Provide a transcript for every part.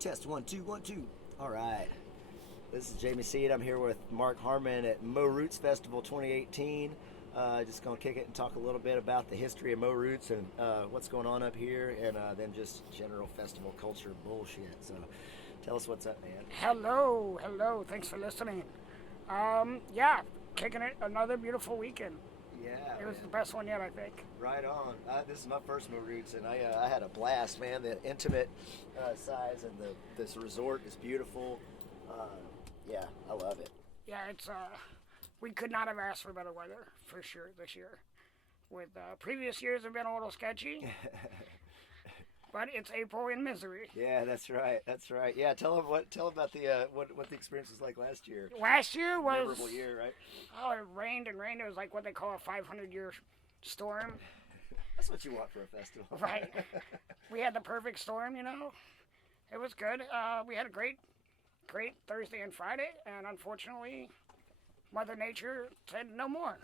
Test 1 2 1 2. All right. This is Jamie Seed. I'm here with Mark Harmon at MoRoots Festival 2018. Just going to kick it and talk a little bit about the history of MoRoots and what's going on up here, and then just general festival culture bullshit. So tell us what's up, man. Hello. Thanks for listening. Kicking it another beautiful weekend. Yeah, it was man. the best one yet, I think. Right on. This is my first MoRoots, and I had a blast, man. The intimate size and this resort is beautiful. Yeah, I love it. Yeah, it's we could not have asked for better weather for sure this year. With previous years have been a little sketchy, but it's April in misery. Yeah, that's right. Yeah, tell about the what the experience was like last year. Last year was memorable year, right? Oh, it rained and rained. It was like what they call a 500-year storm. That's what you want for a festival, right? We had the perfect storm, you know. It was good. We had a great Thursday and Friday, and unfortunately, Mother Nature said no more.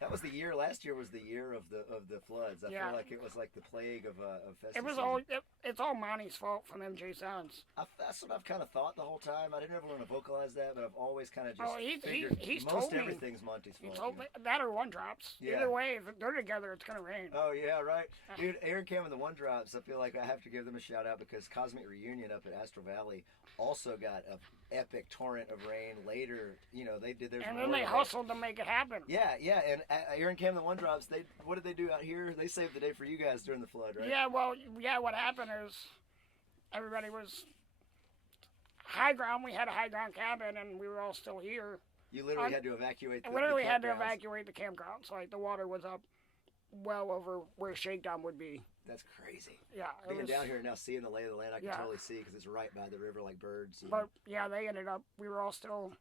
That was the year. Last year was the year of the floods. I feel like it was like the plague of festival. It was it's all Monty's fault from MJ Sounds. That's what I've kind of thought the whole time. I didn't ever want to vocalize that, but I've always kind of just figured he's most told me, everything's Monty's fault. He told me that or One Drops. Yeah. Either way, if they're together, it's gonna rain. Oh yeah, right, dude. Aaron Cam and the One Drops. I feel like I have to give them a shout out because Cosmic Reunion up at Astro Valley also got an epic torrent of rain later. You know, they did theirs. And then they hustled to make it happen. Yeah, and Aaron Cam and the One Drops. What did they do out here? They saved the day for you guys during the flood, right? Yeah, well, what happened is everybody was high ground. We had a high ground cabin, and we were all still here. You literally had to evacuate. Had to evacuate the campground. So like the water was up well over where shakedown would be. That's crazy. Yeah. Being down here and now seeing the lay of the land, I can totally see because it's right by the river like birds. But yeah, they ended up. We were all still.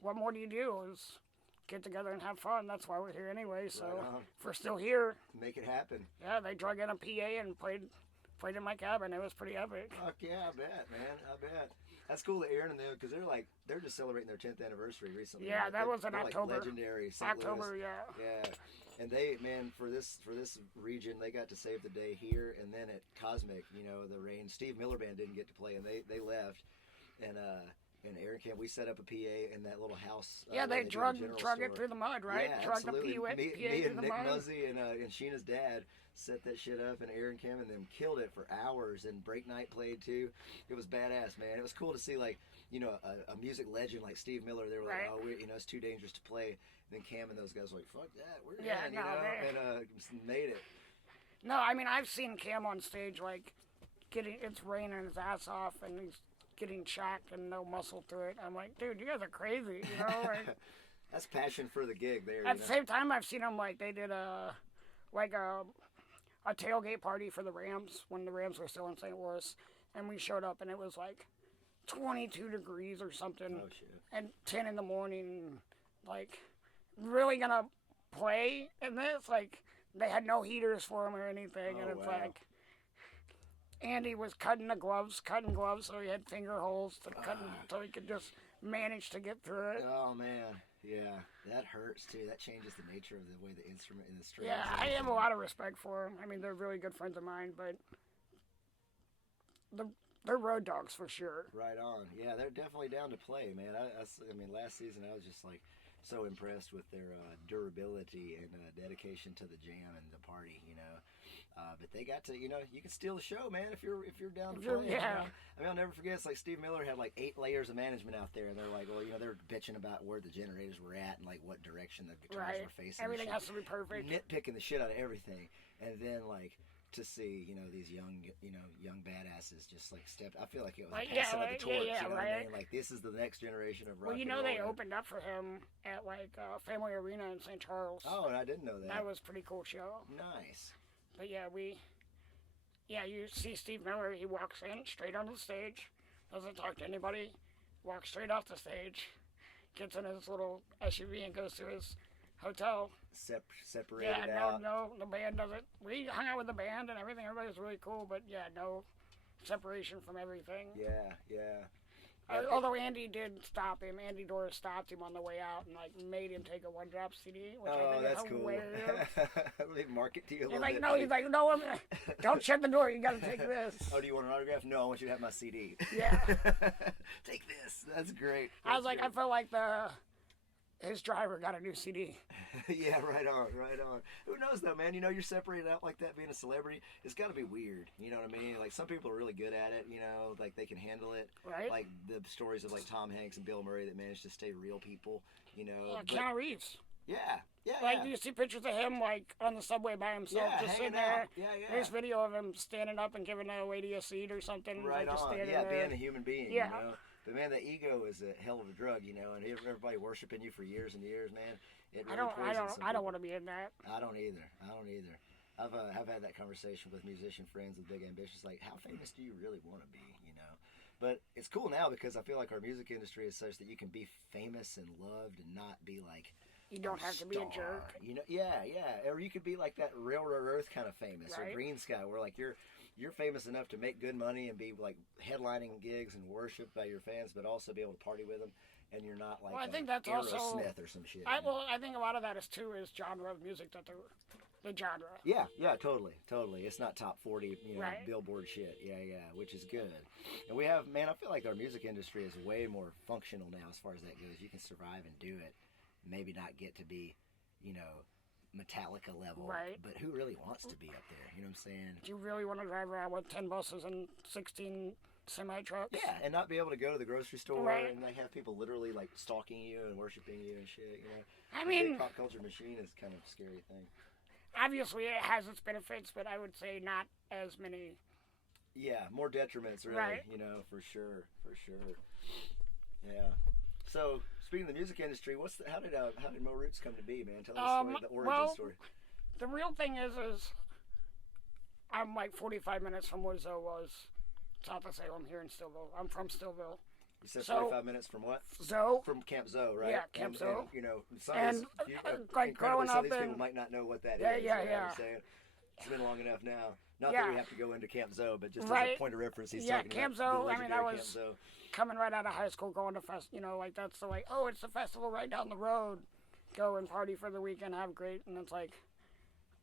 What more do you do? Is get together and have fun. That's why we're here anyway. So if we're still here, make it happen. Yeah, they drug in a PA and played in my cabin. It was pretty epic. Fuck yeah, I bet, man. I bet. That's cool that Aaron and them, because they're just celebrating their 10th anniversary recently. Yeah, right? that was in October. Like legendary St. October, Louis. Yeah. And they, man, for this region, they got to save the day here, and then at Cosmic, you know, the rain. Steve Miller Band didn't get to play, and they left, and Aaron Camp, we set up a PA in that little house. They drug it through the mud, right? Yeah, drug absolutely. the PA Me through and the Nick mud. Muzzy and Sheena's dad set that shit up, and Aaron Camp and them killed it for hours, and Break Night played too. It was badass, man. It was cool to see, like, you know, a music legend like Steve Miller. They were like, it's too dangerous to play. And then Cam and those guys were like, fuck that, we're in, you know, and made it. No, I mean, I've seen Cam on stage, like, it's raining his ass off, and he's getting shocked and no muscle to it. I'm like, dude, you guys are crazy, you know? Like, that's passion for the gig there. At the same time, I've seen them, like, they did a tailgate party for the Rams when the Rams were still in St. Louis, and we showed up, and it was, like, 22 degrees or something. Oh, shit. And 10 in the morning, like, really gonna play in this? Like, they had no heaters for him or anything, and it's like, Andy was cutting gloves, so he had finger holes to cut, so he could just manage to get through it. Oh man, yeah, that hurts too. That changes the nature of the way the instrument and the strings. Yeah, I have a lot of respect for them. I mean, they're really good friends of mine, but they're road dogs for sure. Right on. Yeah, they're definitely down to play, man. I mean, last season I was just like so impressed with their durability and dedication to the jam and the party, you know. But they got to, you know, you can steal the show, man, if you're down to play. Yeah. I mean, I'll never forget. It's like Steve Miller had like 8 layers of management out there, and they're like, well, you know, they're bitching about where the generators were at and like what direction the guitars were facing. Everything has to be perfect. Nitpicking the shit out of everything, and then like to see, you know, these young badasses just like stepped. I feel like it was passing of the torch. You know what I mean? Like this is the next generation of rock. Well, you know, they opened up for him at like Family Arena in St. Charles. Oh, and I didn't know that. That was a pretty cool show. Nice. But yeah, you see Steve Miller. He walks in straight onto the stage, doesn't talk to anybody, walks straight off the stage, gets in his little SUV and goes to his hotel. Separated out. No, the band doesn't. We hung out with the band and everything. Everybody was really cool, but yeah, no separation from everything. Yeah. Although Andy did stop him. Andy Doris stopped him on the way out and like made him take a one drop CD, which I think that's is hilarious. Cool. They market to you a He's little like, bit. no, he's like, no, don't shut the door. You got to take this. Oh, do you want an autograph? No, I want you to have my CD. Yeah. Take this. That's great. I was like, I felt like his driver got a new CD. Yeah, right on. Who knows though, man? You know, you're separated out like that being a celebrity. It's got to be weird. You know what I mean? Like some people are really good at it. You know, like they can handle it. Right. Like the stories of like Tom Hanks and Bill Murray that managed to stay real people. You know. Keanu Reeves. Yeah. Like, do you see pictures of him, like, on the subway by himself, just sitting there? Yeah. There's video of him standing up and giving a lady a seat or something. Right like, just on. there. Being a human being, Yeah. you know? But, man, the ego is a hell of a drug, you know, and everybody worshiping you for years and years, man. It really I don't want to be in that. I don't either. I've had that conversation with musician friends with big ambitions, like, how famous do you really want to be, you know? But it's cool now because I feel like our music industry is such that you can be famous and loved and not be like, you don't have to be a jerk. You know, yeah. Or you could be like that Railroad Earth kind of famous, right. or Green Sky, where like you're famous enough to make good money and be like headlining gigs and worshipped by your fans, but also be able to party with them, and you're not like I think that's also Smith or some shit. I think a lot of that is genre of music that the genre. Yeah, totally. It's not top 40, you know, right. Billboard shit. Yeah, which is good. And we have, man, I feel like our music industry is way more functional now as far as that goes. You can survive and do it. Maybe not get to be, you know, Metallica level, right. But who really wants to be up there? You know what I'm saying? Do you really want to drive around with 10 buses and 16 semi-trucks? Yeah, and not be able to go to the grocery store right. and like have people literally like stalking you and worshiping you and shit, you know? I mean, the pop culture machine is kind of a scary thing. Obviously, it has its benefits, but I would say not as many. Yeah, more detriments, really, right. You know, for sure. Yeah. So, speaking of the music industry, how did MoRoots come to be, man? Tell us the origin story. The real thing is I'm like 45 minutes from where Zoe was. South of Salem, here in Stillville. I'm from Stillville. You said 45 minutes from what? Zoe. From Camp Zoe, right? Yeah, Camp Zoe. And, you know, like growing up, these people might not know what that is. Yeah. I'm saying? It's been long enough now. Not that we have to go into Camp Zoe, but just right. as a point of reference, he's talking talking Camp about Zoe. I mean, I was coming right out of high school, going to that's the it's a festival right down the road. Go and party for the weekend, have great, and it's like,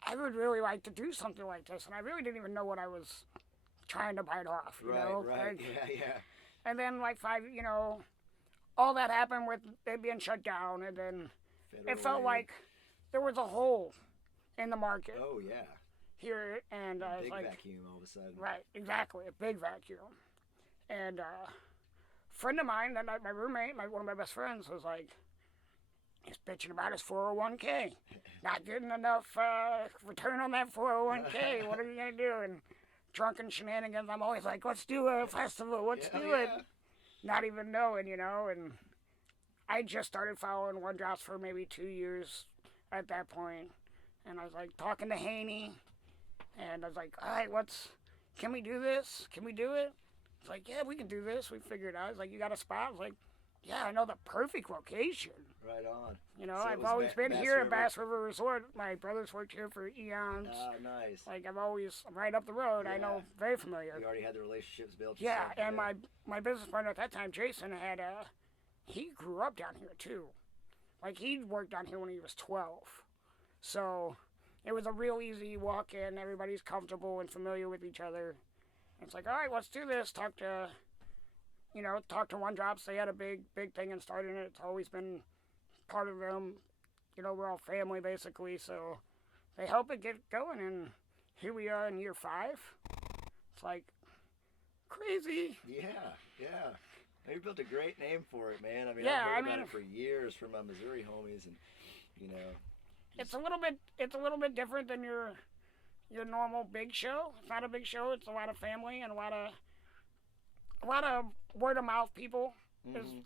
I would really like to do something like this, and I really didn't even know what I was trying to bite off. You know? Right. Like, yeah. And then all that happened with it being shut down, and then it felt like there was a hole in the market. Oh yeah. Here, and I was like, big vacuum all of a sudden. Right, exactly, a big vacuum. And a friend of mine, my roommate, one of my best friends, was like, he's bitching about his 401k, not getting enough return on that 401k. What are you gonna do? And drunken shenanigans. I'm always like, let's do a festival. Let's do it. Not even knowing, you know. And I just started following One Drops for maybe 2 years at that point, and I was like talking to Haney. And I was like, all right, can we do this? Can we do it? It's like, yeah, we can do this. We figured out. It's like, you got a spot? I was like, yeah, I know the perfect location. Right on. You know, so I've always been here at Bass River Resort. My brother's worked here for eons. Oh, nice. Like, I'm right up the road. Yeah. I know, very familiar. You already had the relationships built. Yeah, and my business partner at that time, Jason, he grew up down here, too. Like, he worked down here when he was 12. So it was a real easy walk in. Everybody's comfortable and familiar with each other. It's like, all right, let's do this. Talk to One Drops. They had a big thing and started it. It's always been part of them. You know, we're all family, basically. So they help it get going. And here we are in year 5. It's like crazy. Yeah. You built a great name for it, man. I mean, yeah, I've heard about it for years from my Missouri homies, and you know. It's a little bit different than your normal big show. It's not a big show. It's a lot of family and a lot of word of mouth people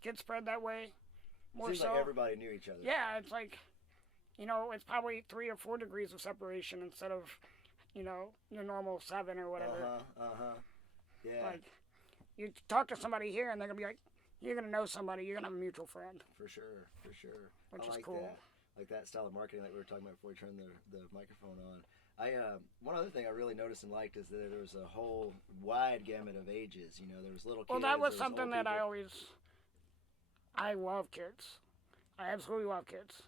get spread that way. Seems like everybody knew each other. Yeah, it's like, you know, it's probably 3 or 4 degrees of separation instead of, you know, your normal 7 or whatever. Yeah. Like, you talk to somebody here and they're gonna be like, you're gonna know somebody. You're gonna have a mutual friend. For sure. Which is like cool. That. Like that style of marketing, like we were talking about before we turned the microphone on. One other thing I really noticed and liked is that there was a whole wide gamut of ages. You know, there was little kids. Well, that was there something old that people. I love kids. I absolutely love kids.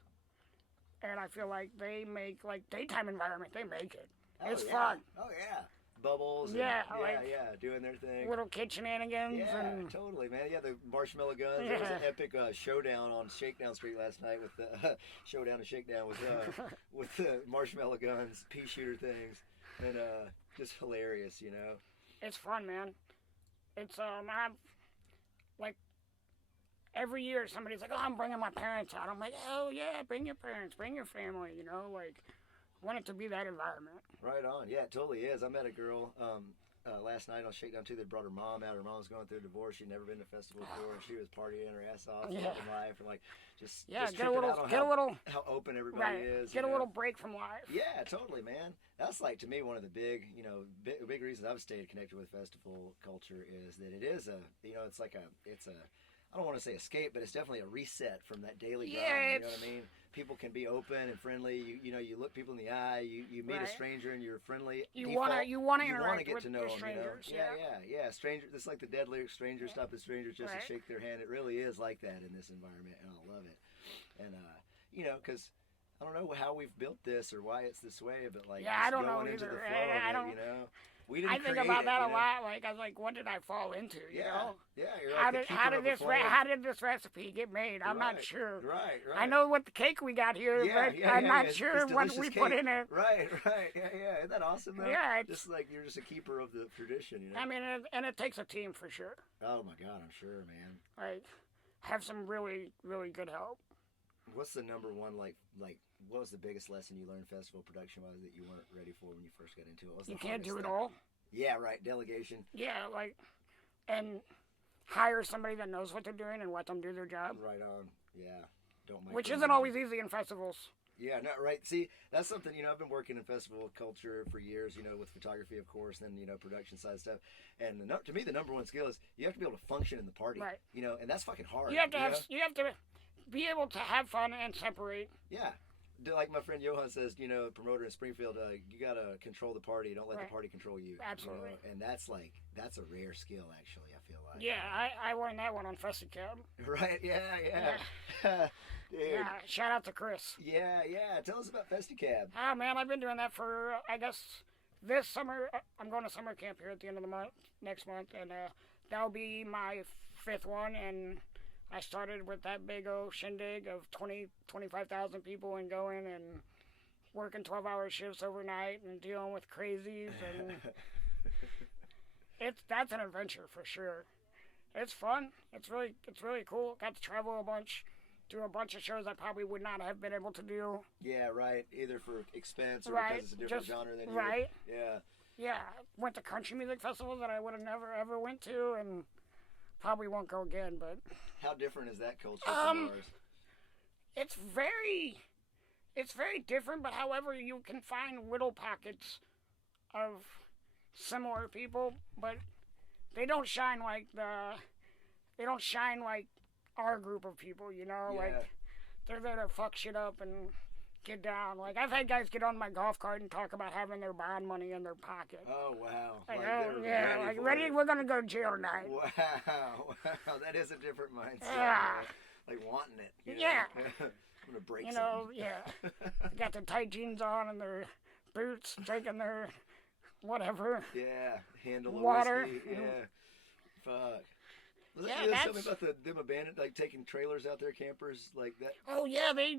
And I feel like they make, like, daytime environment, they make it. Oh, It's yeah. fun. Oh yeah, bubbles. Yeah, and, like, doing their thing. Little kid shenanigans. Yeah, and totally, man. Yeah, the marshmallow guns. There was an epic showdown on Shakedown Street last night with the showdown and shakedown with the marshmallow guns, pea shooter things, and just hilarious, you know. It's fun, man. It's I'm like every year somebody's like, "Oh, I'm bringing my parents out." I'm like, "Oh yeah, bring your parents, bring your family." You know, like, want it to be that environment. Right on. Yeah, it totally is. I met a girl last night on Shakedown 2 that brought her mom out. Her mom was going through a divorce. She'd never been to a festival before, and she was partying her ass off, loving life, and like just get a tripping little, out on get a little, how open everybody right, is. get a little break from life. Yeah, totally, man. That's like to me one of the big, big reasons I've stayed connected with festival culture is that it is it's a I don't want to say escape, but it's definitely a reset from that daily grind. You know what I mean? People can be open and friendly. You look people in the eye. You meet a stranger and you're friendly. You want to interact get with to know the them, strangers. You know? Yeah. Stranger. It's like the dead lyric, "Stranger stop at strangers just to shake their hand." It really is like that in this environment, and I love it. And because I don't know how we've built this or why it's this way, but like I don't know going into either. the flow I of don't. it, we didn't I think create about that it, a lot. Like I was like, what did I fall into? You know? Yeah. You're like how did this recipe get made? I'm not sure. Right. I know what the cake we got here, but I'm not sure what we put in it. Right. Yeah. Isn't that awesome, though? Yeah. Just like you're just a keeper of the tradition, you know? I mean, and it takes a team for sure. Oh, my God, I'm sure, man. Like, have some really, really good help. What's the number one, what was the biggest lesson you learned festival production-wise that you weren't ready for when you first got into it? You can't do it all. Yeah, right. Delegation. Yeah, and hire somebody that knows what they're doing and let them do their job. Right on. Yeah. Which isn't always easy in festivals. Yeah, no, right. See, that's something, I've been working in festival culture for years, with photography, of course, and then, production side stuff. And to me, the number one skill is you have to be able to function in the party. Right. And that's fucking hard. You have to be able to have fun and separate. Yeah. Like my friend Johan says, promoter in Springfield, you got to control the party. Don't let the party control you. Absolutely. And that's a rare skill, actually, I feel like. Yeah, I learned that one on Festicab. Right, yeah. Yeah, shout out to Chris. Yeah. Tell us about Festicab. Oh, man, I've been doing that for, I guess, this summer. I'm going to summer camp here at the end of the month, next month, and that'll be my 5th one, and I started with that big old shindig of 25,000 people and going and working 12-hour shifts overnight and dealing with crazies, and that's an adventure for sure. It's fun. It's really cool. Got to travel a bunch, do a bunch of shows I probably would not have been able to do. Yeah, right. Either for expense or because it's a different genre than you. Right. Yeah. Yeah. Went to country music festivals that I would have never ever went to, and probably won't go again. But how different is that culture from ours? It's very different. But however, you can find little pockets of similar people, but they don't shine like our group of people, Yeah. like they're there to fuck shit up and get down. Like I've had guys get on my golf cart and talk about having their bond money in their pocket. Oh wow! Ready? We're gonna go to jail tonight. Wow, that is a different mindset. Yeah. Like wanting it. Yeah. I'm gonna break They got their tight jeans on and their boots, drinking their whatever. Yeah, handle of water. Whiskey. Yeah. Fuck. That's something about them abandoned, like taking trailers out there, campers like that. Oh yeah, they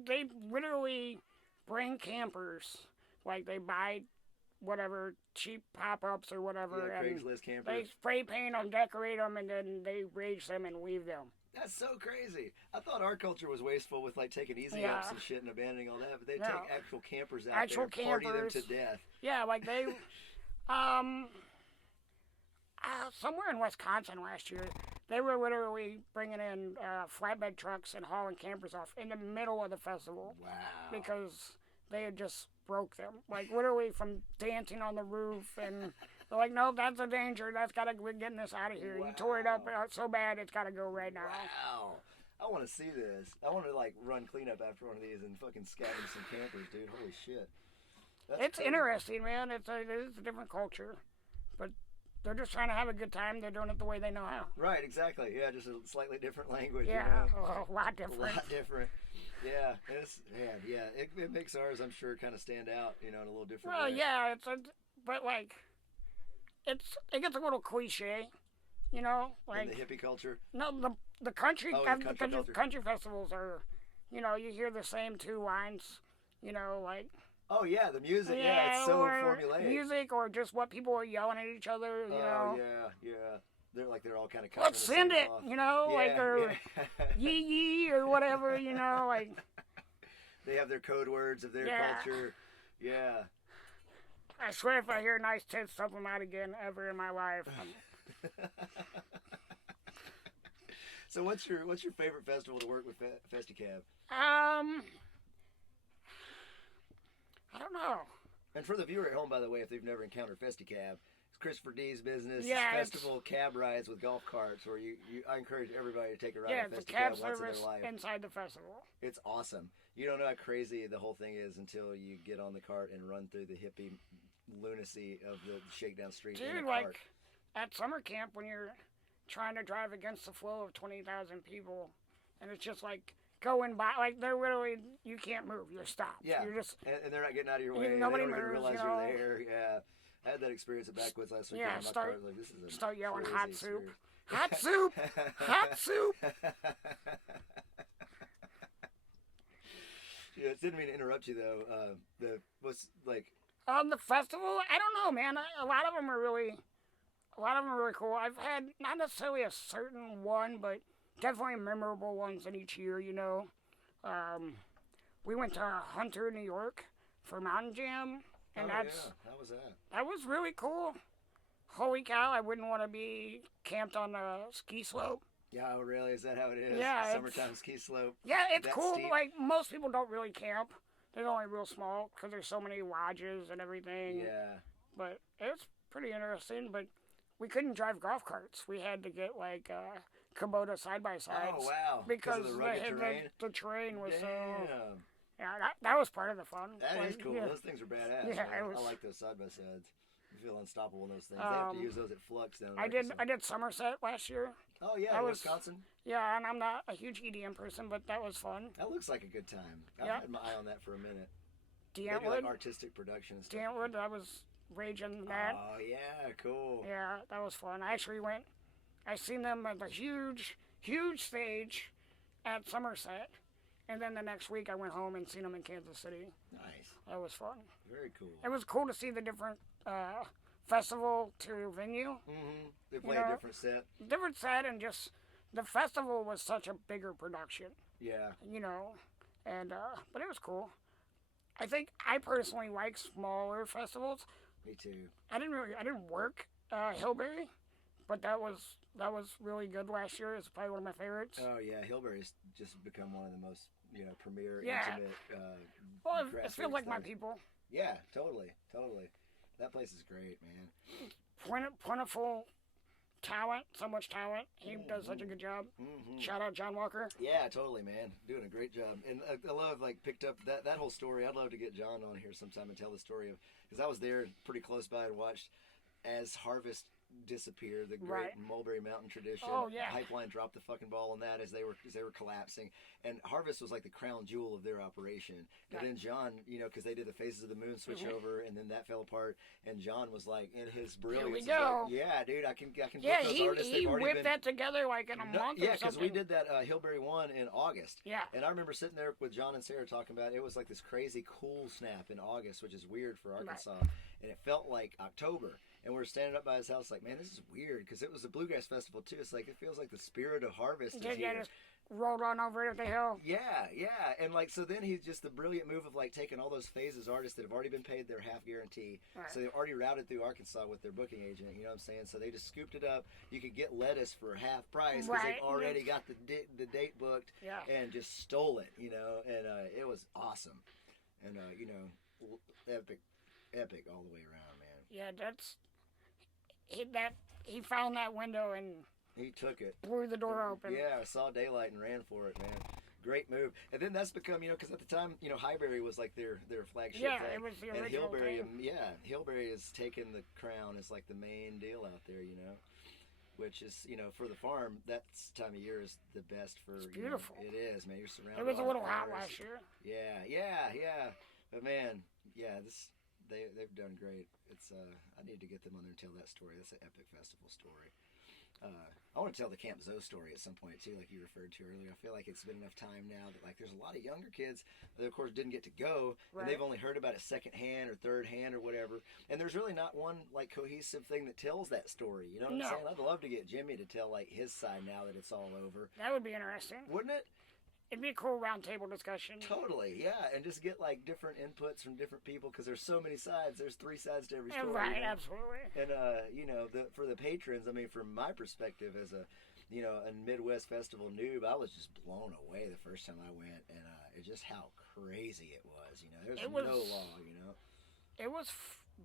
literally bring campers, like they buy whatever cheap pop-ups or whatever, Yeah, and Craigslist campers. they spray paint them, decorate them, and then they rage them and leave them. That's so crazy. I thought our culture was wasteful with like taking easy ups and shit and abandoning all that, but they take actual campers out there and party them to death. Yeah, like they, somewhere in Wisconsin last year, they were literally bringing in flatbed trucks and hauling campers off in the middle of the festival. Wow. Because they had just broke them. Like, literally from dancing on the roof. And they're like, no, that's a danger. We're getting this out of here. Wow. You tore it up so bad, it's got to go right now. Wow. I want to see this. I want to, run cleanup after one of these and fucking scavenge some campers, dude. Holy shit. It's crazy. Interesting, man. It is a different culture, but they're just trying to have a good time. They're doing it the way they know how. Right, exactly. Yeah, just a slightly different language. Yeah, you know? A lot different. A lot different. Yeah, it makes ours, I'm sure, kind of stand out, you know, in a little different way. Well, yeah, but like, it gets a little cliche, you know, like in the hippie culture. No, the country country festivals are, you know, you hear the same two lines, you know, like. Oh yeah, the music. Yeah, it's so formulaic. Music or just what people are yelling at each other, you know. Yeah. They're all kind of. Let's send it, you know, like or yee or whatever, you know, like. They have their code words of their culture. Yeah. I swear, if I hear nice tits something out again ever in my life. So what's your favorite festival to work with Festicab? I don't know. And for the viewer at home, by the way, if they've never encountered Festicab, it's Christopher D's business. Yeah, festival cab rides with golf carts where I encourage everybody to take a ride at Festicab it's a cab once service in their life. Inside the festival. It's awesome. You don't know how crazy the whole thing is until you get on the cart and run through the hippie lunacy of the shakedown street. Dude, like at summer camp when you're trying to drive against the flow of 20,000 people, and it's just like going by, like they're literally, you can't move, you're stopped. Yeah, you're just, and they're not getting out of your way. Nobody they don't moves, even realize you know? you're there. Yeah, I had that experience at Backwoods last week. Yeah, on my car. Like, this is start yelling hot soup. Experience. Hot soup! Hot soup! Yeah, didn't mean to interrupt you though. The festival, I don't know, man. A lot of them are really cool. I've had not necessarily a certain one, but definitely memorable ones in each year. You know, we went to Hunter, New York, for Mountain Jam, and how was that? That was really cool. Holy cow! I wouldn't want to be camped on a ski slope. Yeah, really? Is that how it is? Yeah, summertime ski slope. Yeah, it's cool. Steep? Like most people don't really camp. They're only real small because there's so many lodges and everything. Yeah. But it was pretty interesting. But we couldn't drive golf carts. We had to get like Kubota side-by-sides. Oh, wow. Because of the rugged terrain? The terrain was Damn. so... Yeah, that was part of the fun. That is cool. Yeah. Those things are badass. Yeah, I like those side-by-sides. You feel unstoppable in those things. They have to use those at Flux down there. I did Somerset last year. Oh, yeah, Wisconsin? Yeah, and I'm not a huge EDM person, but that was fun. That looks like a good time. I've had my eye on that for a minute. Maybe like artistic production and stuff. D'Antwood, I was raging that. Oh, yeah, cool. Yeah, that was fun. I actually I seen them at the huge stage at Somerset. And then the next week I went home and seen them in Kansas City. Nice. That was fun. Very cool. It was cool to see the different festival to venue. Mm-hmm. They play a different set. Different set, and just the festival was such a bigger production. Yeah. You know, and but it was cool. I think I personally like smaller festivals. Me too. I didn't work Hillberry, but that was really good last year. It's probably one of my favorites. Oh yeah, Hillberry's just become one of the most premier intimate. Well, it feels like my people. Yeah, totally. That place is great, man. Plentiful talent, so much talent. He does such a good job. Mm-hmm. Shout out John Walker. Yeah, totally, man. Doing a great job. And I love, picked up that whole story. I'd love to get John on here sometime and tell the story of, because I was there pretty close by and watched as Harvest disappear, the great Mulberry Mountain tradition. Oh yeah. Pipeline dropped the fucking ball on that as they were collapsing, and Harvest was like the crown jewel of their operation. And then John, because they did the Phases of the Moon switch over, and then that fell apart. And John was like, in his brilliance, here we go. Like, yeah, dude, I can book those artists. He whipped that together like in a month. Yeah, because we did that Hillberry 1 in August. Yeah. And I remember sitting there with John and Sarah talking about it was like this crazy cool snap in August, which is weird for Arkansas, and it felt like October. And we're standing up by his house like, man, this is weird, because it was a bluegrass festival too. It's like, it feels like the spirit of Harvest is here. Just rolled on over the hill. Yeah. And so then he's just the brilliant move of taking all those Phases artists that have already been paid their half guarantee. Right. So they've already routed through Arkansas with their booking agent, you know what I'm saying? So they just scooped it up. You could get lettuce for half price because they've already got the date booked and just stole it, and it was awesome. And, epic all the way around, man. Yeah, he found that window and he took it, blew the door open. Yeah, I saw daylight and ran for it, man. Great move. And then that's become, because at the time, Highbury was like their flagship Yeah, thing. it was the And original Hillberry, thing. Hillberry has taken the crown as like the main deal out there, which is, for the farm, that time of year is the best for. It's beautiful. It is, man. You're surrounded. It was a by little hot flowers. last year. Yeah. But man, they've done great. It's I need to get them on there and tell that story. That's an epic festival story. I want to tell the Camp Zoe story at some point too, like you referred to earlier. I feel like it's been enough time now that like there's a lot of younger kids that of course didn't get to go, Right. and they've only heard about it secondhand or third hand or whatever. And there's really not one like cohesive thing that tells that story. You know what I'm saying? I'd love to get Jimmy to tell like his side now that it's all over. That would be interesting. Wouldn't it? It'd be a cool roundtable discussion. Totally, yeah, and just get like different inputs from different people because there's so many sides. There's 3 sides to every story. Right, absolutely. And for the patrons, I mean, from my perspective as a Midwest festival noob, I was just blown away the first time I went, and it's just how crazy it was. There's no law. It was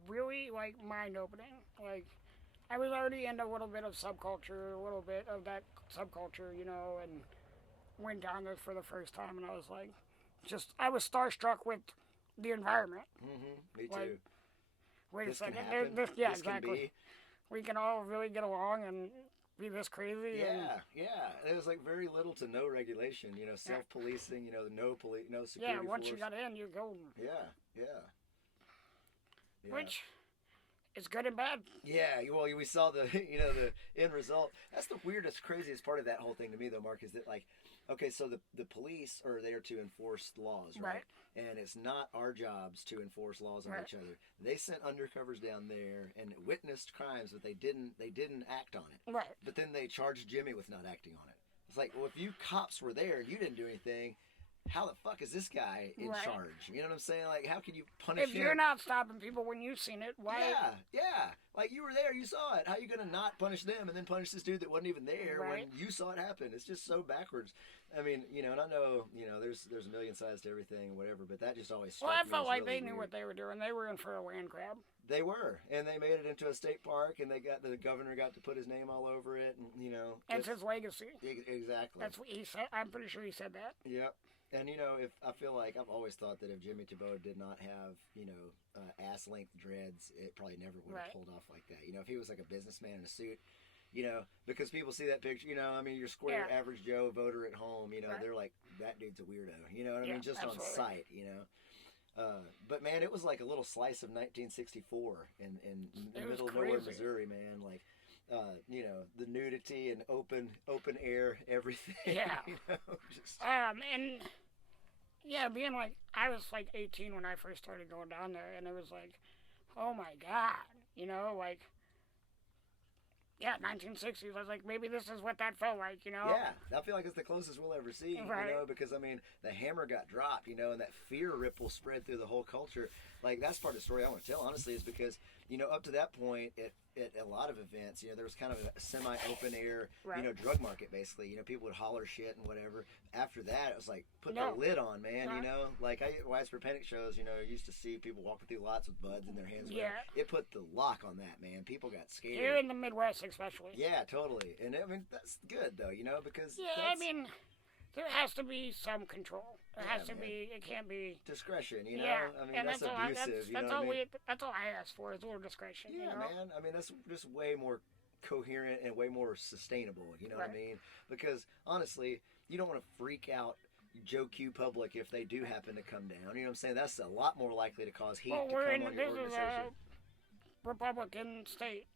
really like mind opening. Like I was already into a little bit of subculture, a little bit of that subculture, and went down there for the first time, and I was like, I was starstruck with the environment. Mm-hmm. Me too. Like, wait this a second. Can happen. Yeah, this exactly. Can be. We can all really get along and be this crazy. Yeah. There was like very little to no regulation. Self-policing. No security. Yeah, once force. you got in, you're golden. Yeah. Which is good and bad. Yeah, well, we saw the the end result. That's the weirdest, craziest part of that whole thing to me, though, Mark, is that like, okay, so the police are there to enforce laws, right? And it's not our jobs to enforce laws on each other. They sent undercovers down there and witnessed crimes, but they didn't act on it. Right. But then they charged Jimmy with not acting on it. It's like, well, if you cops were there and you didn't do anything, how the fuck is this guy in charge? You know what I'm saying? Like, how can you punish him? If you're not stopping people when you've seen it, why? Yeah. Like, you were there, you saw it. How are you going to not punish them and then punish this dude that wasn't even there when you saw it happen? It's just so backwards. I mean, and I know, there's a million sides to everything and whatever, but that just always struck me I felt as like really they knew weird. what they were doing. They were in for a land grab. They were, and they made it into a state park, and the governor got to put his name all over it, and It's his legacy. Exactly. That's what he said. I'm pretty sure he said that. Yep. And if I feel like I've always thought that if Jimmy Tebow did not have ass length dreads, it probably never would have pulled off like that. If he was like a businessman in a suit, because people see that picture, I mean, your square average Joe voter at home, they're like, that dude's a weirdo. You know what I mean? Just absolutely. on sight, But man, it was like a little slice of 1964 in the middle of nowhere, Missouri, man. Like, the nudity and open air, everything. Yeah. Just... And yeah, being like, I was like 18 when I first started going down there, and it was like, oh my God, like, yeah, 1960s. I was like, maybe this is what that felt like, Yeah, I feel like it's the closest we'll ever see, because, I mean, the hammer got dropped, and that fear ripple spread through the whole culture. Like, that's part of the story I want to tell, honestly, is because, up to that point, at a lot of events, there was kind of a semi-open air, drug market, basically. People would holler shit and whatever. After that, it was like, put the lid on, man, Like, Widespread Panic shows, I used to see people walking through lots with buds in their hands. Yeah. It put the lock on that, man. People got scared. Here in the Midwest, especially. Yeah, totally. And, I mean, that's good, though, because... Yeah, I mean, there has to be some control. There has to be, it can't be... Discretion, Yeah, I mean, and that's abusive, that's all I ask for, is a little discretion, Yeah, man. I mean, that's just way more coherent and way more sustainable, you know what I mean? Because, honestly, you don't want to freak out Joe Q public if they do happen to come down. You know what I'm saying? That's a lot more likely to cause heat to come on your organization. Republican state,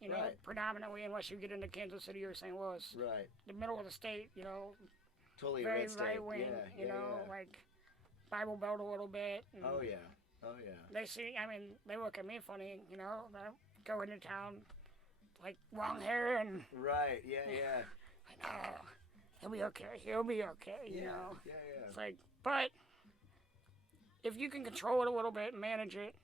predominantly, unless you get into Kansas City or St. Louis. Right. The middle of the state, totally very red state. right wing, like Bible Belt a little bit. Oh yeah. They see, I mean, they look at me funny, they go into town, like long hair and. Right. Yeah. He'll be okay. Yeah. It's like, but if you can control it a little bit and manage it,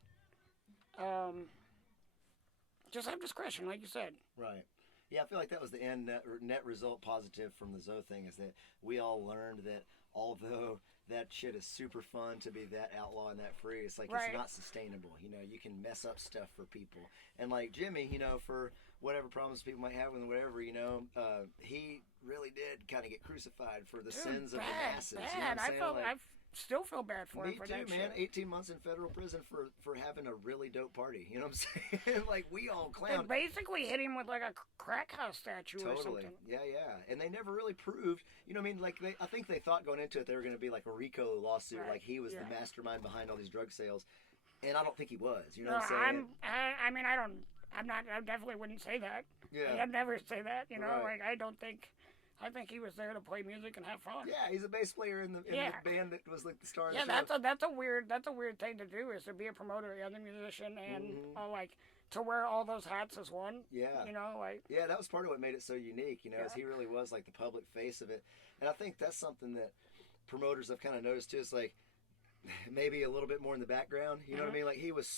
just have discretion, like you said. Right. Yeah, I feel like that was the end net result positive from the Zoe thing, is that we all learned that although that shit is super fun to be that outlaw and that free, it's like it's not sustainable. You can mess up stuff for people. And like Jimmy, for whatever problems people might have with whatever, he really did kind of get crucified for the sins of the masses. Bad. You know what I'm saying? I still feel bad for him for that Me too, man. shit. 18 months in federal prison for having a really dope party. You know what I'm saying? Like, we all clown. They basically hit him with like a crack house statue or something. Yeah. And they never really proved, you know what I mean? Like, I think they thought going into it they were going to be like a RICO lawsuit, like he was the mastermind behind all these drug sales. And I don't think he was. You know what I'm saying? I definitely wouldn't say that. Yeah. I'd never say that. You know, Right. like I think he was there to play music and have fun. Yeah, he's a bass player in the band that was like the star of the show. show. That's a weird thing to do, is to be a promoter and a musician and like to wear all those hats as one. Yeah. You know, like. Yeah, that was part of what made it so unique. You know, is he really was like the public face of it, and I think that's something that promoters have kind of noticed too. It's like, maybe a little bit more in the background, you know what I mean? Like, he was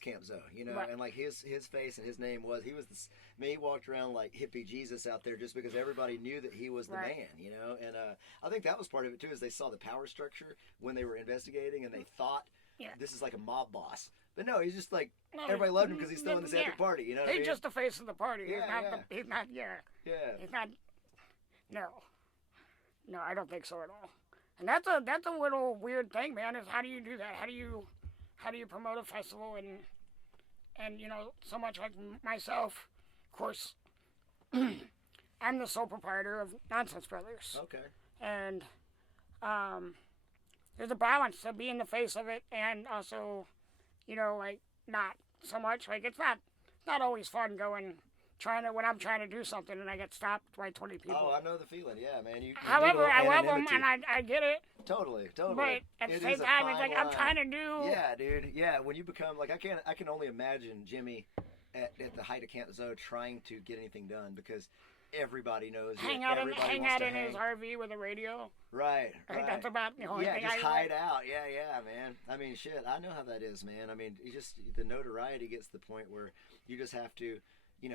Camp Zoe, you know, and like his face and his name he walked around like hippie Jesus out there just because everybody knew that he was the man, you know. And I think that was part of it too, is they saw the power structure when they were investigating, and they thought this is like a mob boss. But no, he's just like, everybody loved him because he's throwing this epic party, you know what I mean? He's just the face of the party. He's not, no, I don't think so at all. And that's a little weird thing, man. Is how do you do that? How do you promote a festival and so much like myself, of course, I'm the sole proprietor of Nonsense Brothers. Okay. And there's a balance to being the face of it, and also, like, not so much. Like, it's not always fun when I'm trying to do something and I get stopped by 20 people. Oh, I know the feeling. Yeah, man. However, I love them and I get it. Totally. But at the same time, it's like I'm trying to do. Yeah, dude. Yeah, when you become like, I can only imagine Jimmy at the height of Camp Zoe trying to get anything done, because everybody knows. Hang out in his RV with a radio. Right. That's about the only thing just hide out. Yeah, man. I mean, shit. I know how that is, man. I mean, the notoriety gets to the point where you just have to.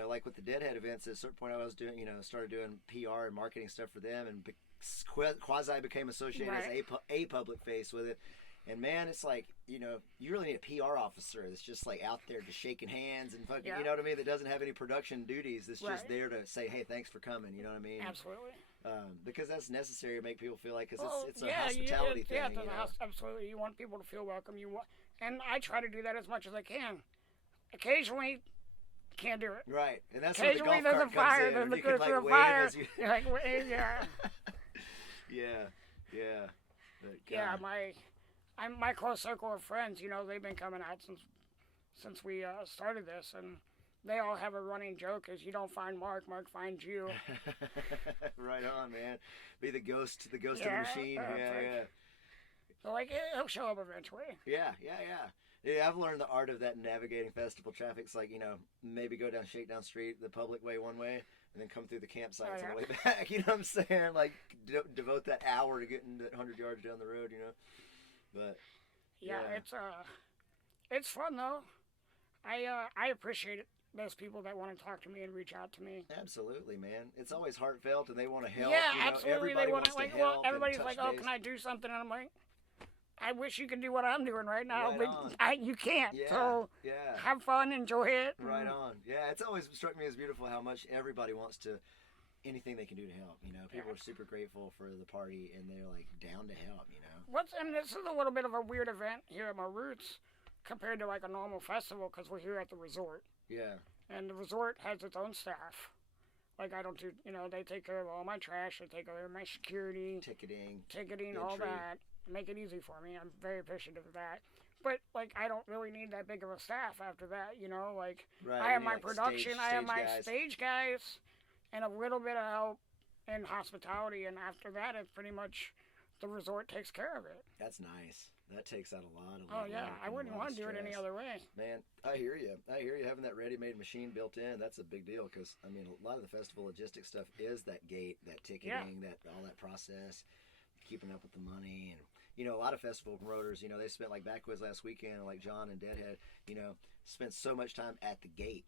Like with the Deadhead events, at a certain point I was doing, started doing PR and marketing stuff for them, and quasi became associated as a public face with it. And man, it's like, you really need a PR officer that's just like out there just shaking hands and fucking, you know what I mean? That doesn't have any production duties. That's just there to say, hey, thanks for coming. You know what I mean? Absolutely. Because that's necessary to make people feel like, because it's a hospitality thing. Yeah, absolutely. You want people to feel welcome. And I try to do that as much as I can. Occasionally, can't do it. Right, and that's where the golf there's cart a fire. comes in. There's You can, a fire. You're like, yeah. Yeah. My close circle of friends, they've been coming out since we started this, and they all have a running joke: is you don't find Mark finds you. Right on, man. Be the ghost of the machine. So like, he'll show up eventually. Yeah. Yeah, I've learned the art of that in navigating festival traffic. It's like, maybe go down Shakedown Street the public way one way, and then come through the campsites on the way back. You know what I'm saying? Like, devote that hour to getting 100 yards down the road, But it's fun though. I appreciate it. Those people that want to talk to me and reach out to me. Absolutely, man. It's always heartfelt, and they want to help. Yeah, absolutely. Everybody wants to help. Well, everybody's like, "Oh, can I do something?" And I'm like, I wish you could do what I'm doing right now, you can't. Yeah, so have fun, enjoy it. Right on. Yeah, it's always struck me as beautiful how much everybody wants to, anything they can do to help. People are super grateful for the party, and they're like down to help. And this is a little bit of a weird event here at MoRoots compared to like a normal festival, because we're here at the resort. Yeah. And the resort has its own staff. Like, I don't do, they take care of all my trash, they take care of my security, ticketing, all that. Make it easy for me. I'm very appreciative of that. But, like, I don't really need that big of a staff after that, Like, I have my production, I have my stage guys, and a little bit of help in hospitality. And after that, it's pretty much the resort takes care of it. That's nice. That takes out a lot of I wouldn't want to do it any other way. Man, I hear you. Having that ready-made machine built in, that's a big deal, because, I mean, a lot of the festival logistics stuff is that gate, that ticketing, all that process, keeping up with the money. And a lot of festival promoters, they spent, like Backwards last weekend, like John and Deadhead, spent so much time at the gate,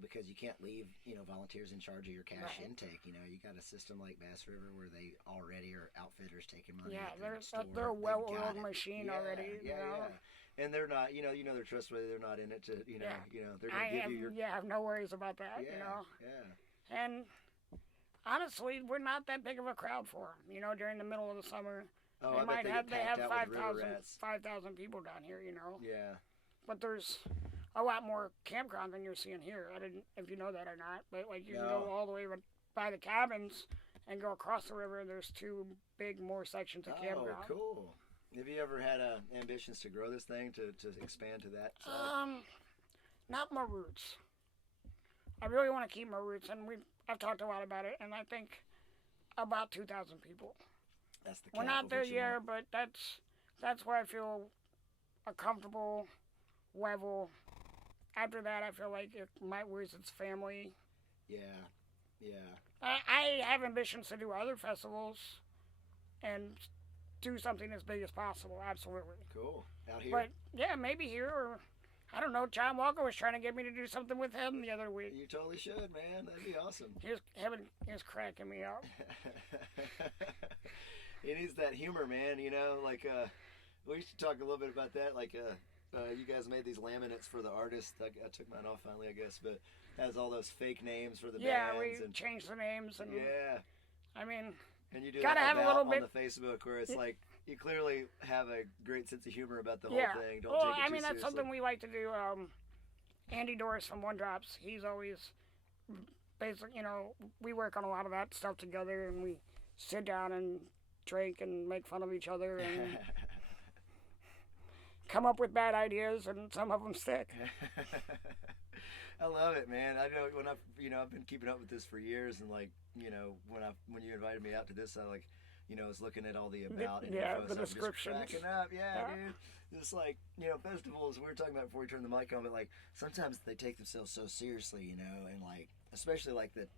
because you can't leave, volunteers in charge of your cash Right. intake. You got a system like Bass River where they already are outfitters taking money. Yeah, at the store. they're a They've well-oiled got it. machine Yeah, already. yeah. And they're not, they're trustworthy. They're not in it to, they're going to give you your. I have no worries about that. Yeah, yeah. And honestly, we're not that big of a crowd for them. During the middle of the summer, Oh, they I might bet have they get packed out with 5,000 people down here. Yeah. But there's a lot more campground than you're seeing here. I didn't, if you know that or not, but like you can go all the way by the cabins and go across the river. There's two more sections of campground. Oh, cool. Have you ever had ambitions to grow this thing to expand to that side? Not MoRoots. I really want to keep MoRoots, and I've talked a lot about it, and I think about 2,000 people. That's the. We're not there yet, but that's where I feel a comfortable level. After that, I feel like it might lose its family. Yeah, yeah. I have ambitions to do other festivals and do something as big as possible. Absolutely. Cool. Out here. But yeah, maybe here, or I don't know. John Walker was trying to get me to do something with him the other week. You totally should, man. That'd be awesome. He was cracking me up. He needs that humor, man. We should talk a little bit about that. You guys made these laminates for the artist. I took mine off finally, I guess, but has all those fake names for the Yeah, bands. we changed the names. And yeah. I mean, and you do gotta that have a little on bit the Facebook where it's like you clearly have a great sense of humor about the whole yeah. thing. Don't Well, take it too I mean, that's seriously. something we like to do. Andy Doris from One Drops, he's always basically, we work on a lot of that stuff together, and we sit down and drink and make fun of each other and come up with bad ideas, and some of them stick. I love it, man. I know when I've been keeping up with this for years, and when you invited me out to this, I was looking at all the about and yeah, info, the so I'm just descriptions. cracking up, dude. Just festivals. We were talking about before we turned the mic on, but sometimes they take themselves so seriously, and especially the.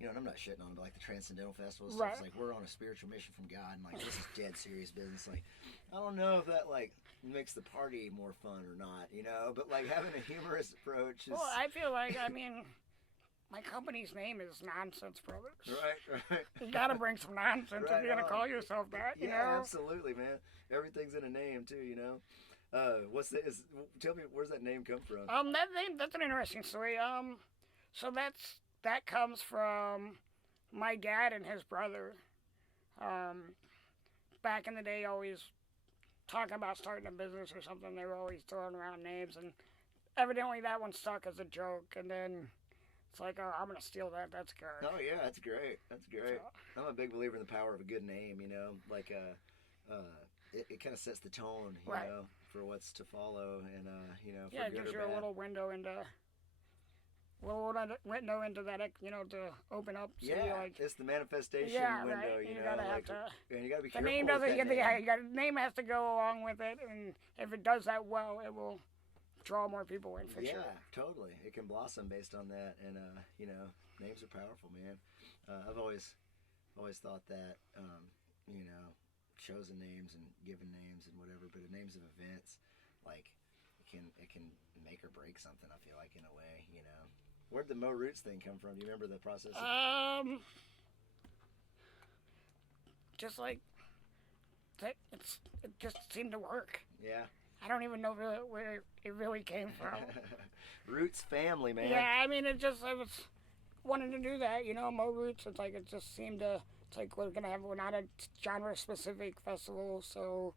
And I'm not shitting on it, but the transcendental festivals, right. It's we're on a spiritual mission from God, and this is dead serious business. I don't know if that makes the party more fun or not, but having a humorous approach is. Well, I feel like, my company's name is Nonsense Brothers. Right. You gotta bring some nonsense Right if you're gonna on. call yourself that, Yeah, absolutely, man. Everything's in a name too, Tell me, where's that name come from? That's an interesting story. So that comes from my dad and his brother. Back in the day, always talking about starting a business or something, they were always throwing around names, and evidently that one stuck as a joke, and then it's like, oh, I'm going to steal that. That's good. Oh, yeah, that's great. That's great. So, I'm a big believer in the power of a good name, it kind of sets the tone, right. For what's to follow, and, for yeah, it good gives or you bad. a little window into that, to open up. So Yeah, it's the manifestation window, right. You gotta have to. And you gotta be The careful name with doesn't that get name. the name has to go along with it, and if it does that well, it will draw more people in for sure. Yeah, totally. It can blossom based on that, and names are powerful, man. I've always thought that, chosen names and given names and whatever, but the names of events, it can make or break something. I feel like in a way, Where'd the MoRoots thing come from? Do you remember the process? Just that, it just seemed to work. Yeah. I don't even know where it really came from. Roots family, man. Yeah, I was wanting to do that, MoRoots. It just seemed to. We're not a genre-specific festival, so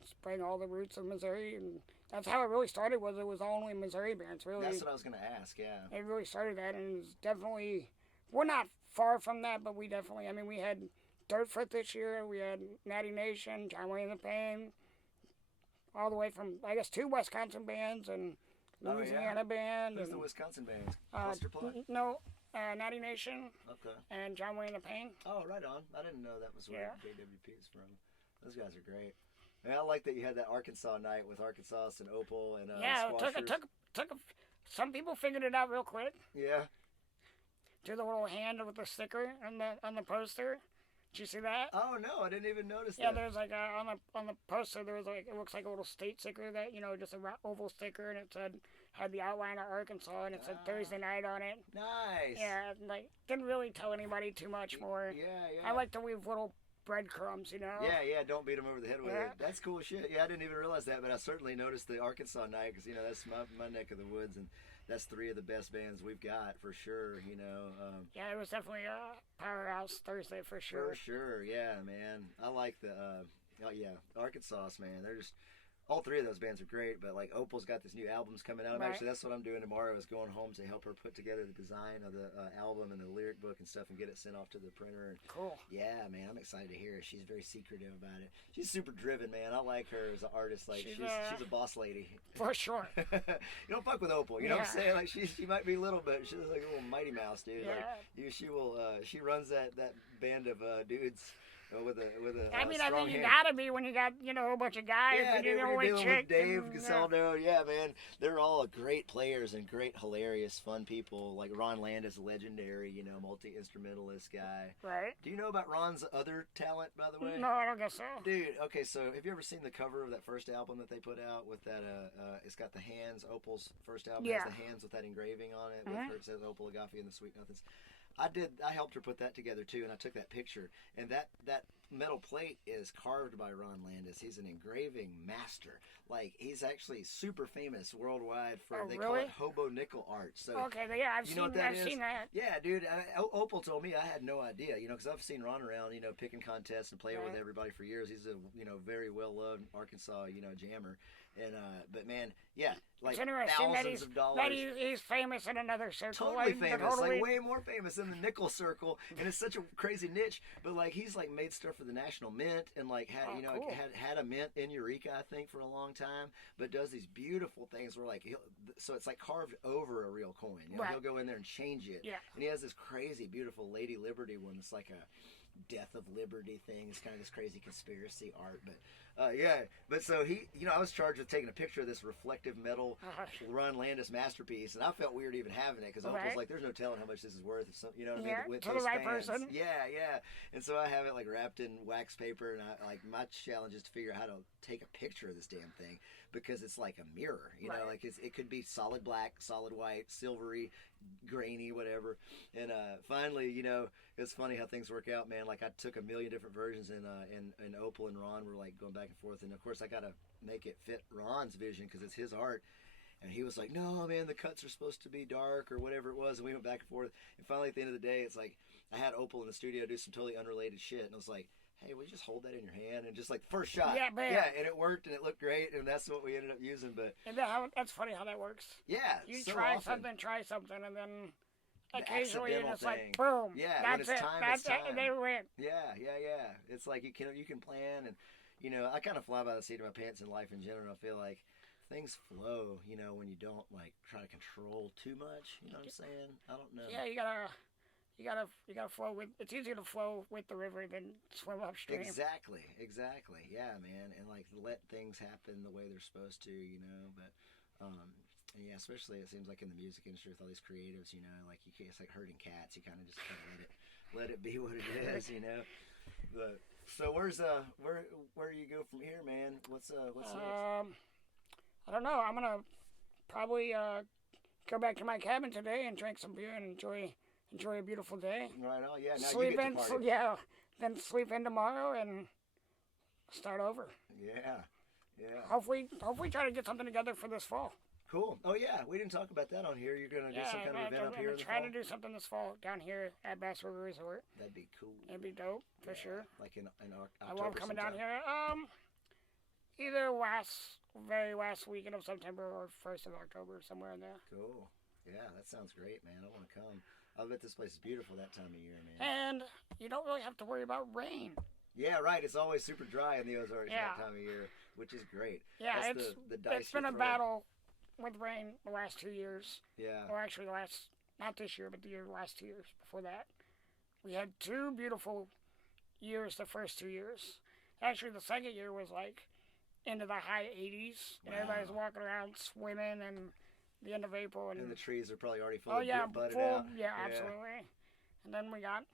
just bring all the roots of Missouri, and that's how it really started. It was only Missouri bands, really. That's what I was gonna ask. Yeah. It really started that, and it's definitely, we're not far from that, but we definitely. We had Dirtfoot this year. We had Natty Nation, John Wayne and the Pain, all the way from two Wisconsin bands and Louisiana band. Who's and the Wisconsin bands? Cluster Plot? No. Natty Nation. Okay. And John Wayne and the Pain. Oh, right on. I didn't know that was where JWP is from. Those guys are great. And I like that you had that Arkansas night with Arkansas and Opal and took some people figured it out real quick. Yeah. Do the little hand with the sticker on the poster. Did you see that? Oh no, I didn't even notice that. Yeah, there's on the poster there was it looks like a little state sticker that just a oval sticker, and it said had the outline of Arkansas, and it said Thursday night on it. Nice. Yeah, like didn't really tell anybody too much more. Yeah. I like to leave little breadcrumbs, you know. Yeah. Don't beat them over the head with Yeah. it. That's cool shit. Yeah, I didn't even realize that, but I certainly noticed the Arkansas night because that's my neck of the woods, and that's 3 of the best bands we've got for sure. Yeah, it was definitely a powerhouse Thursday for sure. For sure, yeah, man. I like the Arkansas, man. They're just all 3 of those bands are great, but like Opal's got this new albums coming out. Right. Actually, that's what I'm doing tomorrow is going home to help her put together the design of the album and the lyric book and stuff and get it sent off to the printer. And cool. Yeah, man, I'm excited to hear her. She's very secretive about it. She's super driven, man. I like her as an artist. Like she's a boss lady. For sure. You don't fuck with Opal. You know what I'm saying? Like she might be little, but she's like a little Mighty Mouse, dude. Yeah. Like she runs that band of dudes. With a I mean, strong you hand. gotta be when you got a whole bunch of guys and you're the only dealing chick. with Dave and, Casaldo. Yeah, man, they're all great players and great, hilarious, fun people. Like Ron Landis, legendary, multi-instrumentalist guy. Right. Do you know about Ron's other talent, by the way? No, I don't guess so. Dude, okay, so have you ever seen the cover of that first album that they put out with that? It's got the hands. Opal's first album has the hands with that engraving on it. Where it says Opal Agafe and the Sweet Nothings. I helped her put that together too, and I took that picture. And that metal plate is carved by Ron Landis. He's an engraving master. Like he's actually super famous worldwide for call it hobo nickel art. So okay, yeah, I've seen that. Yeah, dude. Opal told me I had no idea. Because I've seen Ron around, picking contests and playing with everybody for years. He's a very well loved Arkansas jammer. And but man, yeah, like thousands of dollars. That he's famous in another circle. Totally famous, like way more famous than the nickel circle. And it's such a crazy niche. But like he's like made stuff for the National Mint and like had cool. had a mint in Eureka, I think, for a long time. But does these beautiful things where like so it's like carved over a real coin. He'll go in there and change it. Yeah. And he has this crazy, beautiful Lady Liberty one. It's like a Death of Liberty thing. It's kind of this crazy conspiracy art, but but so he, I was charged with taking a picture of this reflective metal Ron Landis masterpiece, and I felt weird even having it because Opal's like, there's no telling how much this is worth. If some, what I mean? With to the right fans. person. Yeah. And so I have it like wrapped in wax paper, and my challenge is to figure out how to take a picture of this damn thing because it's like a mirror, like it could be solid black, solid white, silvery, grainy, whatever. And finally, it's funny how things work out, man. Like I took a million different versions, and Opal and Ron were like going back and forth, and of course I gotta make it fit Ron's vision because it's his art. And he was like, no, man, the cuts are supposed to be dark or whatever it was. And we went back and forth. And finally, at the end of the day, it's like I had Opal in the studio do some totally unrelated shit. And I was like, hey, will you just hold that in your hand? And just like first shot. Yeah, man. Yeah, and it worked and it looked great. And that's what we ended up using. But that's funny how that works. Yeah. You so try often. something, and then occasionally you're just like, boom. Yeah, that's it. That's it. And they win. Yeah. It's like you can plan and. I kind of fly by the seat of my pants in life in general. I feel like things flow, when you don't like try to control too much. You know what I'm saying? I don't know. Yeah, you gotta flow with. It's easier to flow with the river than swim upstream. Exactly. Yeah, man, and like let things happen the way they're supposed to. But yeah, especially it seems like in the music industry with all these creatives, like you can't. It's like herding cats. You kind of just kind of let it be what it is, But. So where you go from here, man? What's next? I don't know. I'm gonna probably go back to my cabin today and drink some beer and enjoy a beautiful day. Right on, yeah. Now sleep you get to party. Then sleep in tomorrow and start over. Yeah. Hopefully try to get something together for this fall. Cool. Oh yeah, we didn't talk about that on here. You're gonna do some kind of event up here. Trying to do something this fall down here at Bass River Resort. That'd be cool. It'd be dope for sure. Like in October. I love coming down here. Either very last weekend of September or 1st of October, somewhere in there. Cool. Yeah, that sounds great, man. I want to come. I bet this place is beautiful that time of year, man. And you don't really have to worry about rain. Yeah, right. It's always super dry in the Ozarks that time of year, which is great. Yeah, that's the dice it's been a battle with rain the last 2 years. Yeah. Or actually not this year, but the last 2 years before that. We had 2 beautiful years the first 2 years. Actually, the second year was like into the high 80s. And everybody's walking around swimming and the end of April. And the trees are probably already full of budded out. Yeah, absolutely. And then we got,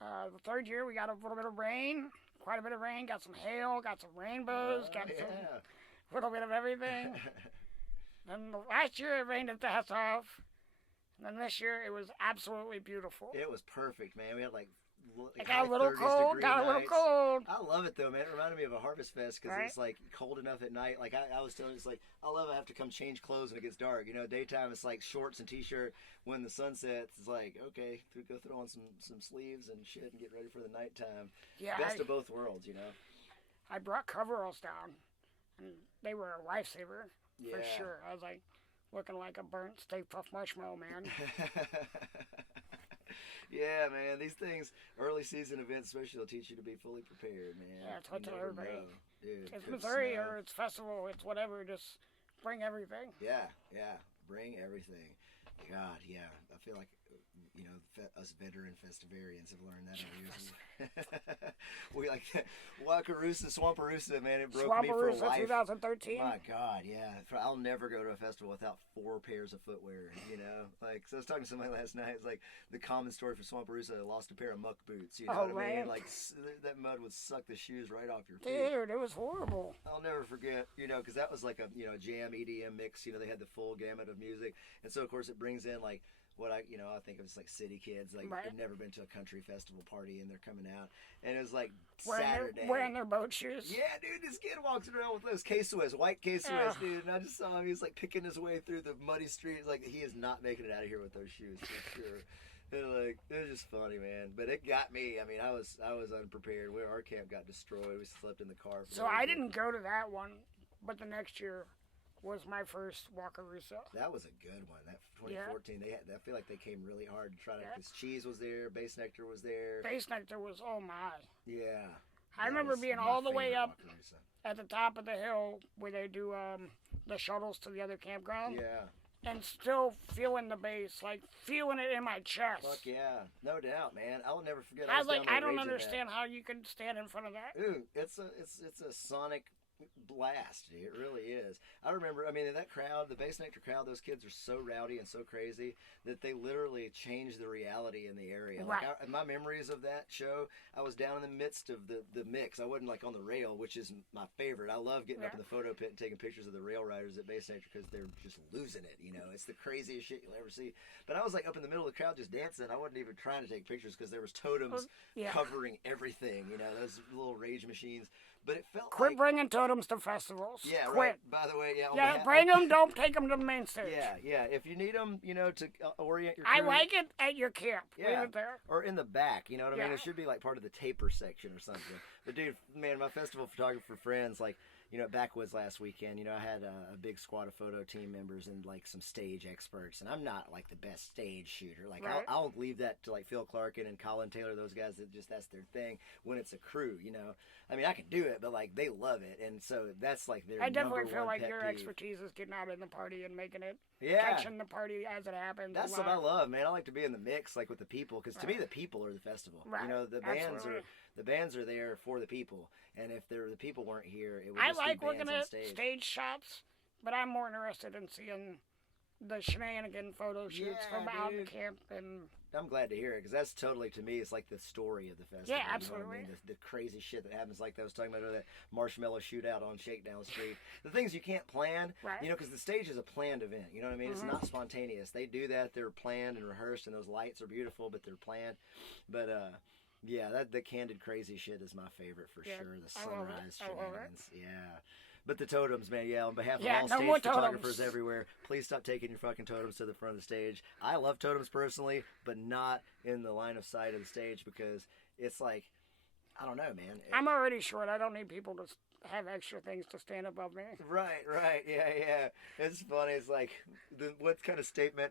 the third year, we got a little bit of rain. Quite a bit of rain. Got some hail, got some rainbows, got some little bit of everything. And last year it rained its ass off. And then this year it was absolutely beautiful. It was perfect, man. We had it got a little cold. I love it though, man. It reminded me of a Harvest Fest because it's like cold enough at night. Like I was telling you, it's like I love. I have to come change clothes when it gets dark. You know, daytime it's like shorts and t-shirt. When the sun sets, it's like okay, go throw on some sleeves and shit and get ready for the nighttime. Yeah, best of both worlds, you know. I brought coveralls down, and they were a lifesaver for sure. I was like looking like a burnt Stay Puft Marshmallow Man. Yeah, man, these things, early season events especially, will teach you to be fully prepared, man. Yeah, that's what I tell everybody. Dude, it's Missouri or it's festival, it's whatever, just bring everything. Yeah, bring everything. God, yeah, I feel like, you know, us veteran festivarians have learned that over years. We like Wakarusa, Swamparoosa, man, it broke me for life. 2013. My God, yeah. I'll never go to a festival without 4 pairs of footwear, you know? Like, so I was talking to somebody last night, it's like the common story for Swamparoosa, I lost a pair of muck boots, you know what I mean? Like, that mud would suck the shoes right off your feet. Dude, it was horrible. I'll never forget, you know, because that was like a, you know, jam EDM mix, you know, they had the full gamut of music. And so, of course, it brings in, like, what I think it was like city kids, like they've never been to a country festival party and they're coming out, and it was like Saturday. Wearing their boat shoes. Yeah, dude, this kid walks around with those K-Swiss, white K-Swiss, dude, and I just saw him. He was like picking his way through the muddy streets, like he is not making it out of here with those shoes for sure. And like it was just funny, man. But it got me. I mean, I was unprepared. Our camp got destroyed. We slept in the car. So I didn't go to that one, but the next year was my first Wakarusa. That was a good one. That 2014, I feel like they came really hard to try to. Because Cheese was there, Base Nectar was there. Base Nectar was oh my. Yeah. I remember being all the way up at the top of the hill where they do the shuttles to the other campground. Yeah. And still feeling the bass, like feeling it in my chest. Fuck yeah, no doubt, man. I will never forget. I was like, I don't understand how you can stand in front of that. Ooh, it's a sonic blast, dude. It really is. I remember, I mean, that crowd, the Base Nectar crowd, those kids are so rowdy and so crazy that they literally changed the reality in the area. Right. Like, my memories of that show, I was down in the midst of the mix. I wasn't like on the rail, which is my favorite. I love getting up in the photo pit and taking pictures of the rail riders at Base Nectar because they're just losing it, you know. It's the craziest shit you'll ever see. But I was like up in the middle of the crowd just dancing. I wasn't even trying to take pictures because there was totems covering everything, you know, those little rage machines. But it felt Quit bringing totems to festivals. Yeah, Quit. Right. By the way, bring them. Don't take them to the main stage. Yeah. If you need them, you know, to orient your crew. I like it at your camp. Yeah. Leave it there. Or in the back, you know what I mean? It should be like part of the taper section or something. But dude, man, my festival photographer friends, like, you know, at Backwoods last weekend, you know, I had a big squad of photo team members and like some stage experts, and I'm not like the best stage shooter. Like I'll leave that to like Phil Clarkin and Colin Taylor, those guys that just that's their thing when it's a crew, you know. I mean, I can do it, but like they love it, and so that's like their. I definitely feel like your peeve. Expertise is getting out in the party and making it, yeah, catching the party as it happens. That's what I love, man. I like to be in the mix, like with the people, because to me the people are the festival. Right. You know, the bands are there for the people, and if the people weren't here, it would just I like be bands looking on at stage. stage shots, but I'm more interested in seeing the shenanigan photo shoots from out in camp. And I'm glad to hear it, because that's totally, to me, it's like the story of the festival. Yeah, absolutely. You know what I mean? The crazy shit that happens, like I was talking about, that marshmallow shootout on Shakedown Street. The things you can't plan, you know, because the stage is a planned event. You know what I mean? It's not spontaneous. They do that. They're planned and rehearsed, and those lights are beautiful, but they're planned. But, yeah, the candid crazy shit is my favorite for sure. The sunrise shenanigans. Yeah. But the totems, man, on behalf of all stage photographers everywhere, please stop taking your fucking totems to the front of the stage. I love totems personally, but not in the line of sight of the stage, because it's like, I don't know, man. I'm already short. I don't need people to have extra things to stand above me. Right, yeah. It's funny. It's like, what kind of statement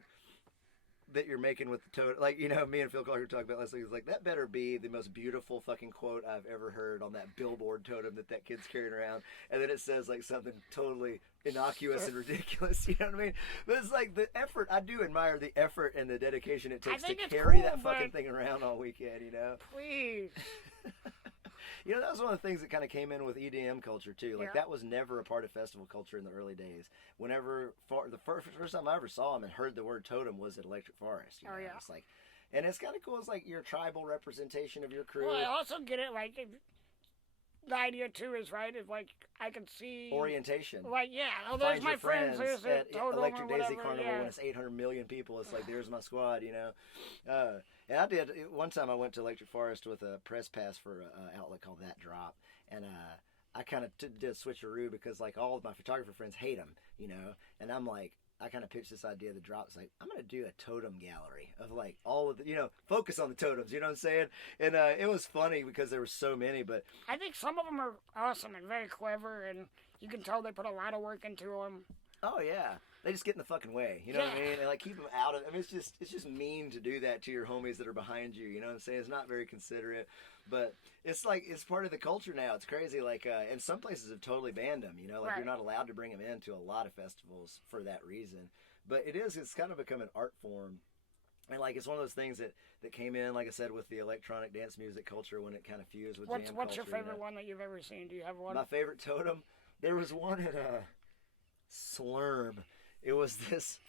that you're making with the totem, like, you know, me and Phil Clark were talking about last week, it's like, that better be the most beautiful fucking quote I've ever heard on that billboard totem that kid's carrying around, and then it says like something totally innocuous and ridiculous, you know what I mean? But it's like the effort. I do admire the effort and the dedication it takes to carry that fucking thing around all weekend, you know? Please. You know, that was one of the things that kind of came in with EDM culture, too. Like, that was never a part of festival culture in the early days. The first time I ever saw him and heard the word totem was at Electric Forest. You know? It's like, and it's kind of cool. It's like your tribal representation of your crew. Well, I also get it, like, the idea too is right. Is like I can see orientation. Like oh, there's Find my your friends. There's a at totem Electric or Daisy whatever. Carnival Yeah. when it's 800 million people. It's like there's my squad, And I did one time. I went to Electric Forest with a press pass for an outlet called That Drop, and I kind of did a switcheroo because like all of my photographer friends hate them, and I'm like. I kind of pitched this idea of the drops, like, I'm going to do a totem gallery of, like, all of the, focus on the totems, you know what I'm saying? And it was funny because there were so many, but... I think some of them are awesome and very clever, and you can tell they put a lot of work into them. Oh, yeah. They just get in the fucking way, you know what I mean? And, like, keep them out of... I mean, it's just mean to do that to your homies that are behind you, you know what I'm saying? It's not very considerate, but it's, like, it's part of the culture now. It's crazy, like, and some places have totally banned them, Like, you're not allowed to bring them into a lot of festivals for that reason. But it's kind of become an art form. And, like, it's one of those things that came in, like I said, with the electronic dance music culture when it kind of fused with jam culture. What's your favorite one that you've ever seen? Do you have one? My favorite totem? There was one at Slurm. It was this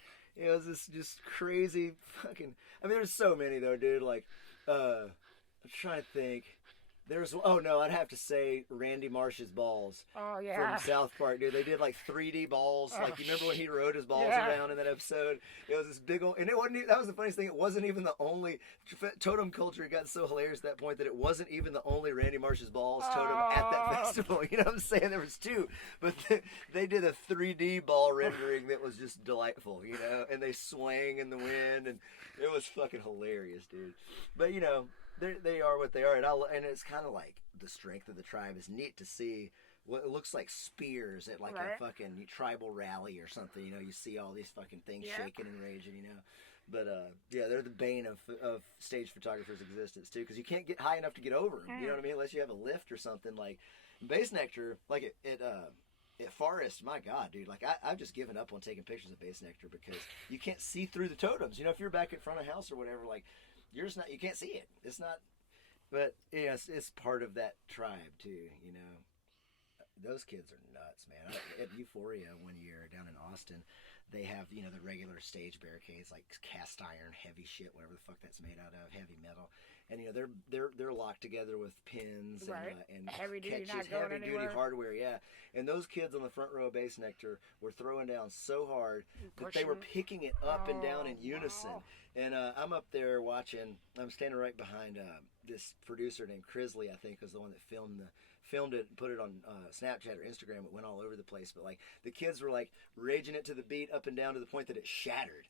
just crazy fucking... I mean, there's so many, though, dude. Like, I'm trying to think. I'd have to say Randy Marsh's balls. Oh, yeah. From South Park, dude. They did like 3D balls. Like, you remember when he rode his balls around in that episode? It was this big old, and it wasn't even, that was the funniest thing. It wasn't even the only, totem culture got so hilarious at that point that it wasn't even the only Randy Marsh's balls totem at that festival. You know what I'm saying? There was two, but they did a 3D ball rendering that was just delightful, and they swang in the wind, and it was fucking hilarious, dude. But, they are what they are, and it's kind of like the strength of the tribe is neat to see. What it looks like spears at like a fucking tribal rally or something. You see all these fucking things shaking and raging. But they're the bane of stage photographers' existence too, because you can't get high enough to get over them. You know what I mean? Unless you have a lift or something. Like Bass Nectar, like at Forest, my God, dude, like I've just given up on taking pictures of Bass Nectar because you can't see through the totems. If you're back in front of a house or whatever, like. You can't see it. It's not, but yes, it's part of that tribe too, Those kids are nuts, man. At Euphoria one year down in Austin, they have, the regular stage barricades, like cast iron, heavy shit, whatever the fuck that's made out of, heavy metal. And, they're locked together with pins and heavy duty, catches, heavy-duty hardware, yeah. And those kids on the front row of Bass Nectar were throwing down so hard that they were picking it up and down in unison. Wow. And I'm up there watching. I'm standing right behind this producer named Crisley, I think, was the one that filmed it and put it on Snapchat or Instagram. It went all over the place. But, like, the kids were, like, raging it to the beat up and down to the point that it shattered.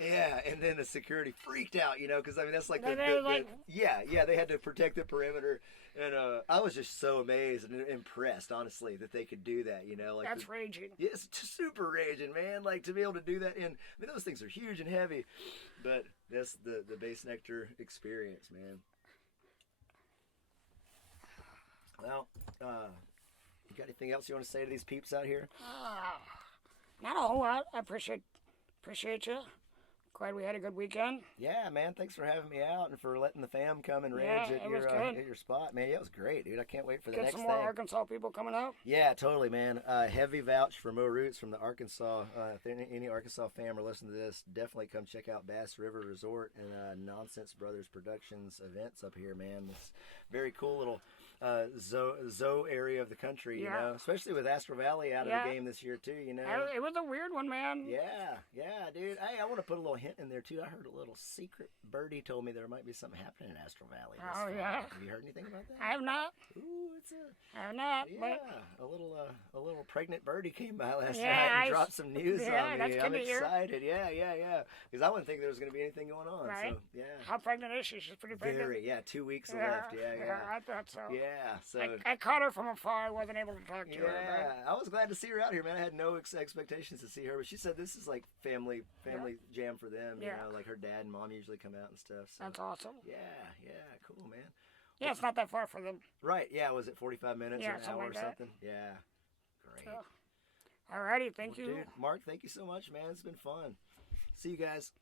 Yeah, and then the security freaked out, because, I mean, that's like they had to protect the perimeter. And I was just so amazed and impressed, honestly, that they could do that, Like that's raging. Yeah, it's super raging, man. Like, to be able to do that those things are huge and heavy. But that's the Bass Nectar experience, man. Well, you got anything else you want to say to these peeps out here? Not a whole lot. I appreciate you. Glad we had a good weekend. Yeah, man. Thanks for having me out and for letting the fam come and rage at your spot, man. Yeah, it was great, dude. I can't wait for the next thing. Get some more Arkansas people coming out. Yeah, totally, man. Heavy vouch for MoRoots from the Arkansas. If any Arkansas fam are listening to this, definitely come check out Bass River Resort and Nonsense Brothers Productions events up here, man. It's very cool little zoo area of the country, especially with Astro Valley out of the game this year too, It was a weird one, man. Yeah, dude. Hey, I want to put a little hint in there too. I heard a little secret birdie told me there might be something happening in Astro Valley this fall. Have you heard anything about that? I have not. Ooh, I have not. Yeah, a little pregnant birdie came by last night and dropped some news on me. I'm excited. Yeah. Because I wouldn't think there was going to be anything going on. Right. So, yeah. How pregnant is she? She's pretty pregnant. Very, 2 weeks left. Yeah. I thought so. Yeah, so I caught her from afar. I wasn't able to talk to her. Yeah, I was glad to see her out here, man. I had no expectations to see her, but she said this is like family jam for them. Like her dad and mom usually come out and stuff. So. That's awesome. Yeah, cool, man. Yeah, it's not that far for them. Right, yeah, was it 45 minutes or an hour like or something? Yeah, great. So, alrighty, thank you. Dude, Mark, thank you so much, man. It's been fun. See you guys.